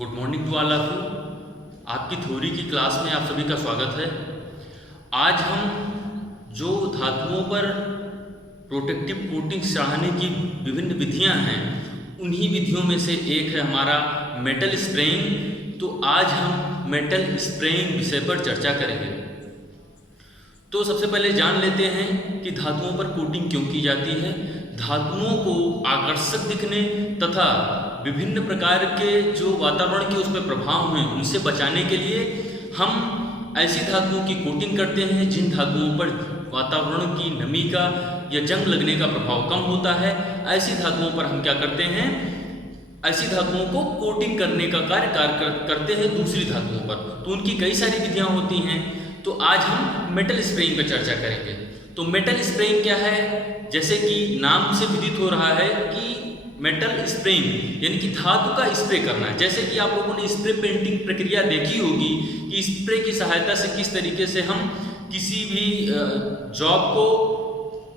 Good morning to all of you. आपकी theory की class में आप सभी का स्वागत है। आज हम जो धातुओं पर प्रोटेक्टिव कोटिंग चढ़ाने की विभिन्न विधियां हैं, उन्हीं विधियों में से एक है हमारा मेटल स्प्रेइंग। तो आज हम मेटल स्प्रेइंग विषय पर चर्चा करेंगे। तो सबसे पहले जान लेते हैं कि धातुओं पर कोटिंग क्यों की जाती है। धातुओं को आकर्षक दिखने तथा विभिन्न प्रकार के जो वातावरण के उस पर प्रभाव हैं उनसे बचाने के लिए हम ऐसी धातुओं की कोटिंग करते हैं जिन धातुओं पर वातावरण की नमी का या जंग लगने का प्रभाव कम होता है। ऐसी धातुओं पर हम क्या करते हैं, ऐसी धातुओं को कोटिंग करने का कार्य करते हैं दूसरी धातुओं पर। तो उनकी कई सारी विधियां होती हैं। तो आज हम मेटल स्प्रेइंग पर चर्चा करेंगे। तो मेटल स्प्रेइंग क्या है, जैसे कि नाम से विदित हो रहा है कि मेटल स्प्रेइंग यानी कि धातु का स्प्रे करना है। जैसे कि आप लोगों ने स्प्रे पेंटिंग प्रक्रिया देखी होगी कि स्प्रे की सहायता से किस तरीके से हम किसी भी जॉब को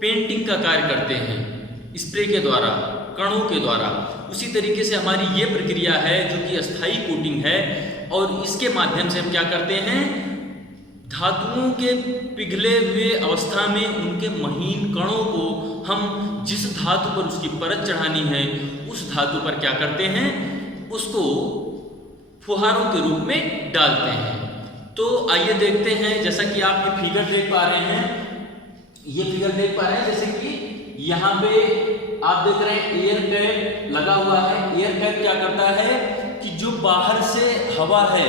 पेंटिंग का कार्य करते हैं स्प्रे के द्वारा, कणों के द्वारा। उसी तरीके से हमारी ये प्रक्रिया है जो कि अस्थायी कोटिंग है, और इसके माध्यम से हम क्या करते हैं, धातुओं के पिघले हुए अवस्था में उनके महीन कणों को हम जिस धातु पर उसकी परत चढ़ानी है उस धातु पर क्या करते हैं, उसको फुहारों के रूप में डालते हैं। तो आइए देखते हैं, जैसा कि आप ये फिगर देख पा रहे हैं, ये फिगर देख पा रहे हैं, जैसे कि यहाँ पे आप देख रहे हैं एयर कैप लगा हुआ है। एयर कैप क्या करता है कि जो बाहर से हवा है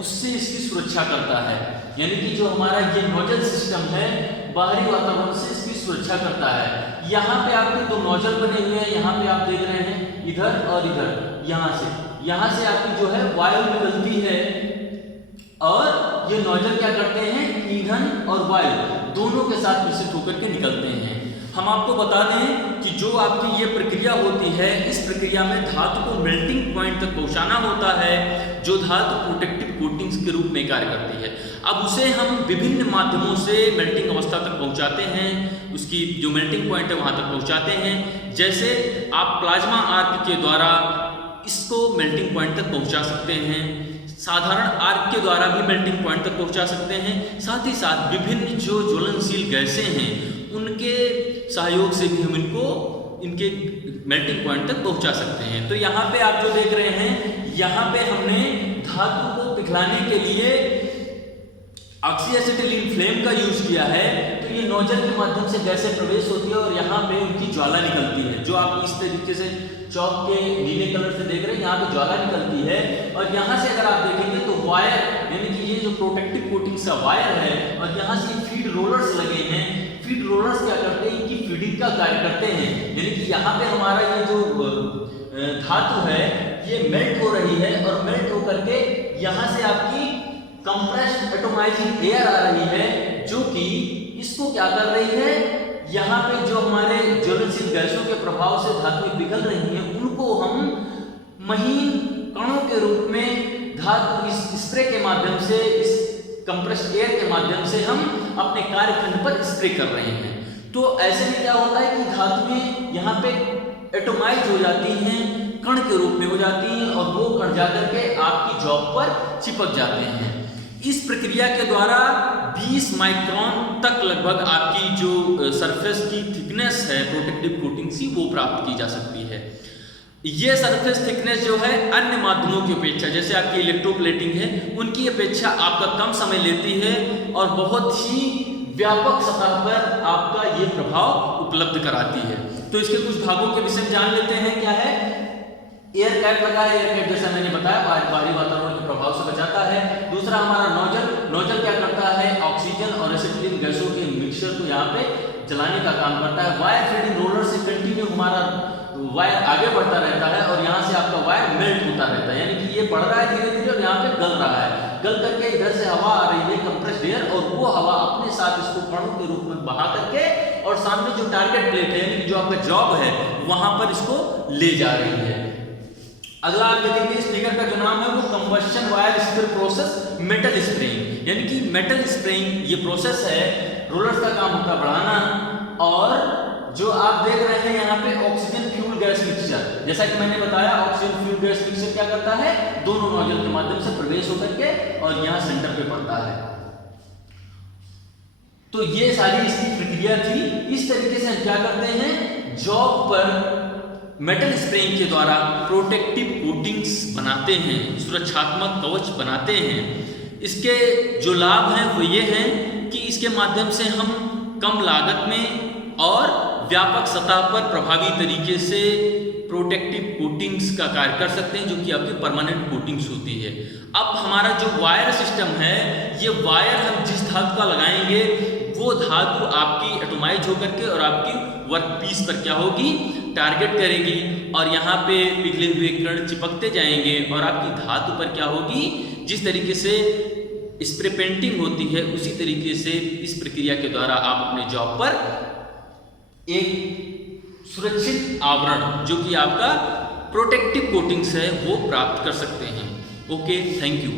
उससे इसकी सुरक्षा करता है, यानी कि जो हमारा ये नोजल सिस्टम है बाहरी वातावरण से इसकी सुरक्षा करता है। यहाँ पे आपके दो नोजल बने हुए हैं, यहाँ पे आप देख रहे हैं इधर और इधर। यहाँ से आपकी जो है वायु निकलती है, और ये नोजल क्या करते हैं, ईंधन और वायु दोनों के साथ मिश्रित होकर के निकलते हैं। हम आपको बता दें कि जो आपकी ये प्रक्रिया होती है, इस प्रक्रिया में धातु को मेल्टिंग पॉइंट तक पहुंचाना होता है, जो धातु प्रोटेक्टिव कोटिंग्स के रूप में कार्य करती है। अब उसे हम विभिन्न माध्यमों से मेल्टिंग अवस्था तक पहुंचाते हैं, उसकी जो मेल्टिंग पॉइंट है वहां तक पहुंचाते हैं। जैसे आप प्लाज्मा आर्क के द्वारा इसको मेल्टिंग पॉइंट तक पहुंचा सकते हैं, साधारण आर्क के द्वारा भी मेल्टिंग पॉइंट तक पहुंचा सकते हैं। साथ ही साथ विभिन्न जो ज्वलनशील गैसें हैं उनके सहयोग से भी हम इनके मेल्टिंग पॉइंट तक पहुंचा सकते हैं। तो यहाँ पे आप जो देख रहे हैं, यहाँ पे हमने धातु को पिघलाने के लिए ऑक्सीएसिटिलीन फ्लेम का यूज किया है। तो ये नोजल के माध्यम से गैसें प्रवेश होती है और यहाँ पे उनकी ज्वाला निकलती है, जो आप इस तरीके से चौक के नीले कलर से देख रहे हैं, यहाँ पे ज्वाला निकलती है। और यहाँ से अगर आप देखेंगे तो वायर, यानी कि ये जो प्रोटेक्टिव कोटिंग का वायर है, और यहाँ से फीड रोलर्स लगे हैं। फीड रोलर्स क्या करते हैं, इनकी फीडिंग का कार्य करते हैं, यानी कि यहाँ पे हमारा ये जो धातु है ये मेल्ट हो रही है, और मेल्ट होकर के यहाँ से आपकी कंप्रेस्ड एटोमाइजिंग एयर आ रही है, जो कि इसको क्या कर रही है, यहाँ पे जो हमारे ज्वलनशील गैसों के प्रभाव से धातुएं पिघल रही हैं उनको हम महीन कणों के रूप में धातु इस स्प्रे के माध्यम से, इस कंप्रेस्ड एयर के माध्यम से हम अपने कार्यखंड पर स्प्रे कर रहे हैं। तो ऐसे में क्या होता है कि धातुएं यहाँ पे एटोमाइज हो जाती हैं, कण के रूप में हो जाती हैं, और वो कण जाकर के आपकी जॉब पर चिपक जाते हैं। इस प्रक्रिया के द्वारा 20 माइक्रोन तक लगभग आपकी जो सरफेस की थिकनेस है प्रोटेक्टिव कोटिंग की, वो प्राप्त की जा सकती है। ये सरफेस थिकनेस जो है अन्य माध्यमों की अपेक्षा, जैसे आपकी इलेक्ट्रोप्लेटिंग है, उनकी अपेक्षा आपका कम समय लेती है और बहुत ही व्यापक सतह पर आपका ये प्रभाव उपलब्ध कराती है। तो इसके कुछ भागों के विषय में जान लेते हैं। क्या है, एयर कैप लगा है। एयर कैप जैसा मैंने बताया बाहरी वातावरण के प्रभाव से बचाता है। दूसरा हमारा नोजल क्या करता है, ऑक्सीजन और एसिटिलीन गैसों के मिक्सचर को यहाँ पे जलाने का काम करता है। वायर फीडिंग रोलर से कंटिन्यू हमारा वायर आगे बढ़ता रहता है, और यहाँ से आपका वायर मेल्ट होता रहता है, यानी कि ये बढ़ रहा है धीरे धीरे, और यहाँ पे गल रहा है। गल करके इधर से हवा आ रही है कंप्रेस्ड एयर, और वो हवा अपने साथ इसको कणों के रूप में बहा करके और सामने जो टारगेट प्लेट है, यानी कि जो आपका जॉब है, वहां पर इसको ले जा रही है। अगला आप देखेंगे इस फिगर का जो नाम है वो combustion wire spray process metal spraying, यानी कि मेटल स्प्रेइंग ये प्रोसेस है। रोलर्स का काम होता है बढ़ाना, और जो आप देख रहे हैं यहाँ पे ऑक्सीजन फ्यूल गैस मिक्सचर, जैसा कि मैंने बताया ऑक्सीजन फ्यूल गैस मिक्सचर क्या करता है, दोनों नोजल के माध्यम से प्रवेश होकर के और यहाँ सेंटर पे पड़ता है। तो ये सारी इसकी प्रक्रिया थी। इस तरीके से हम क्या करते हैं, जॉब पर मेटल स्प्रेइंग के द्वारा प्रोटेक्टिव कोटिंग्स बनाते हैं, सुरक्षात्मक कवच बनाते हैं। इसके जो लाभ हैं वो ये हैं कि इसके माध्यम से हम कम लागत में और व्यापक सतह पर प्रभावी तरीके से प्रोटेक्टिव कोटिंग्स का कार्य कर सकते हैं, जो कि आपकी परमानेंट कोटिंग्स होती है। अब हमारा जो वायर सिस्टम है, ये वायर हम जिस धातु का लगाएंगे वो धातु आपकी एटोमाइज होकर के और आपकी वर्कपीस पर क्या होगी, टारगेट करेगी और यहाँ पे पिघले हुए कण चिपकते जाएंगे और आपकी धातु पर क्या होगी, जिस तरीके से स्प्रे पेंटिंग होती है उसी तरीके से इस प्रक्रिया के द्वारा आप अपने जॉब पर एक सुरक्षित आवरण, जो कि आपका प्रोटेक्टिव कोटिंग्स है, वो प्राप्त कर सकते हैं। Okay, thank you.